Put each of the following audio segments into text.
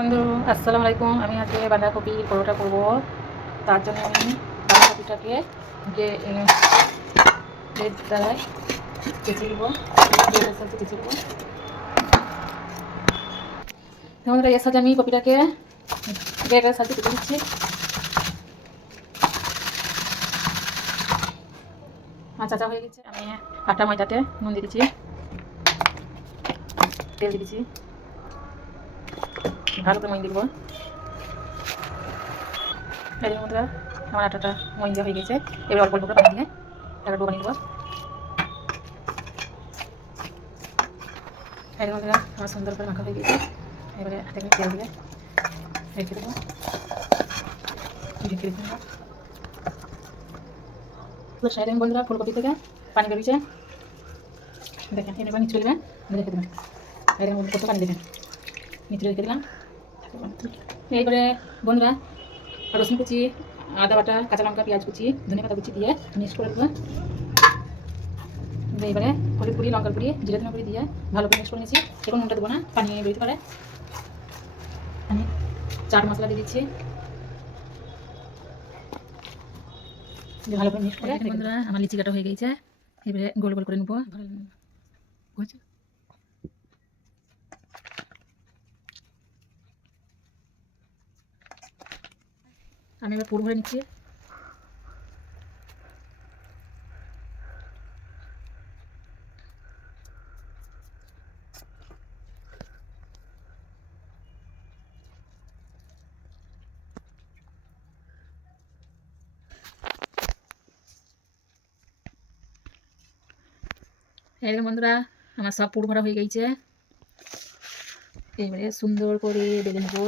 বন্ধু আসসালামু আলাইকুম। আমি আজকে বাঁধাকপির পরোটা করব। তার জন্য আমি বাঁধাকপিটাকে ব্লেড দ্বারায় কেচে দেবো, ব্লেডের সাথে কেচে দেবো। তেমন এর সাথে আমি কপিটাকে ব্লেডের সাথে কেটে দিচ্ছি। চাচা হয়ে গেছে। আমি আটা ময়দাতে নুন দিয়ে দিচ্ছি, তেল দিয়ে দিচ্ছি, ভালো করে মইন দিব। এই বন্ধুরা আমার আটাটা মইন দেওয়া হয়ে গেছে। এবার অল্প অল্প করে পানি দিয়ে একটা ডো বানিয়ে দেবো। এই বন্ধুরা আমার সুন্দর করে মাখা হয়ে গেছে। এবারে হাতে করে তেল দিয়ে রেখে দেবো, ঢেকে রেখে দেবো। সাইডে বন্ধুরা ফুলকপি থেকে পানি বেরিয়েছে, দেখেন এনে নিচে দেবেন, রেখে দেবেন। এর মধ্যে কত পানি দেবেন, নিচে রেখে দিলাম। এইবারে বন্ধুরা রসুন কুচি, আদা বাটা, কাঁচা লঙ্কা, পেঁয়াজ কুচি, ধনে পাতা কুচি দিয়ে মিক্স করে দেবো। এবারে হলুদ গুঁড়ি, লঙ্কার গুঁড়ি, জিরে ধনে গুঁড়ি দিয়ে ভালো করে মিক্স করে নিচ্ছি। এখন নুনটা দেবো না, পানি বেরোতে পারে। আমি চাট মশলা দিয়ে দিচ্ছি, ভালো করে মিক্স করে। বন্ধুরা আমার লিচি কাটা হয়ে গেছে। এবারে গোল গোল করে নেবো। আমি এবার পুর ভরে নিচ্ছি। এই বন্ধুরা আমার সব পুর ভরা হয়ে গেছে। এবারে সুন্দর করে বেলে নেবো।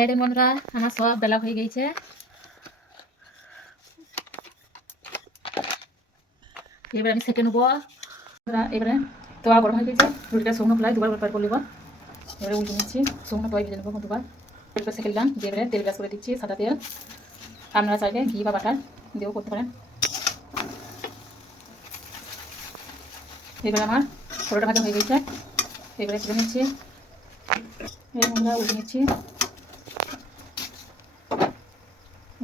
এই বন্ধুরা আমার সব বেলা হয়ে গেছে। এবারে আমি সেঁকে নেবো। এবারে তোয়া গরম হয়ে গেছে, রুটিটা শুকনো ফেলায় দুবার করে নেবো। এবারে উল্টে নিচ্ছি, শুকনো তোয়াই ভেজে নেবো দুবার। এবারে সেঁকে দিলাম, দিয়ে এবারে তেল ব্রাশ করে দিচ্ছি, সাদা তেল। আপনারা চাইলে ঘি বা বাটার দিয়েও করতে পারেন। এবারে আমার পরোটা ভাজা হয়ে গেছে। এবারে তুলে নিচ্ছি, উল্টে নিচ্ছি।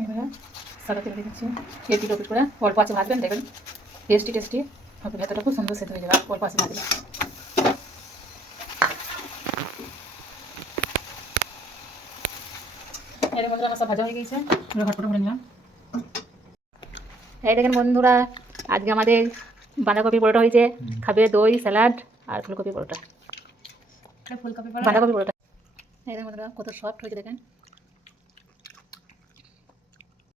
এবারে সাদা তেল দিয়ে দিচ্ছি, এর পিঠ করে অল্প আছে ভাজবেন, দেখবেন টেস্টি হবে। ভেতরটা খুব সুন্দর সেদ্ধ হয়ে যাবে অল্প আছে ভাজলে। এই বন্ধুরা আমার সব ভাজা হয়ে গেছে, ঘটপটা ভরে নিলাম। এই দেখেন বন্ধুরা আজকে আমাদের বাঁধাকপি পরোটা হয়েছে। খাবে দই, স্যালাড আর ফুলকপি পরোটা, বাঁধাকপি পরোটা। এই দেখেন বন্ধুরা কত সফট হয়েছে দেখেন।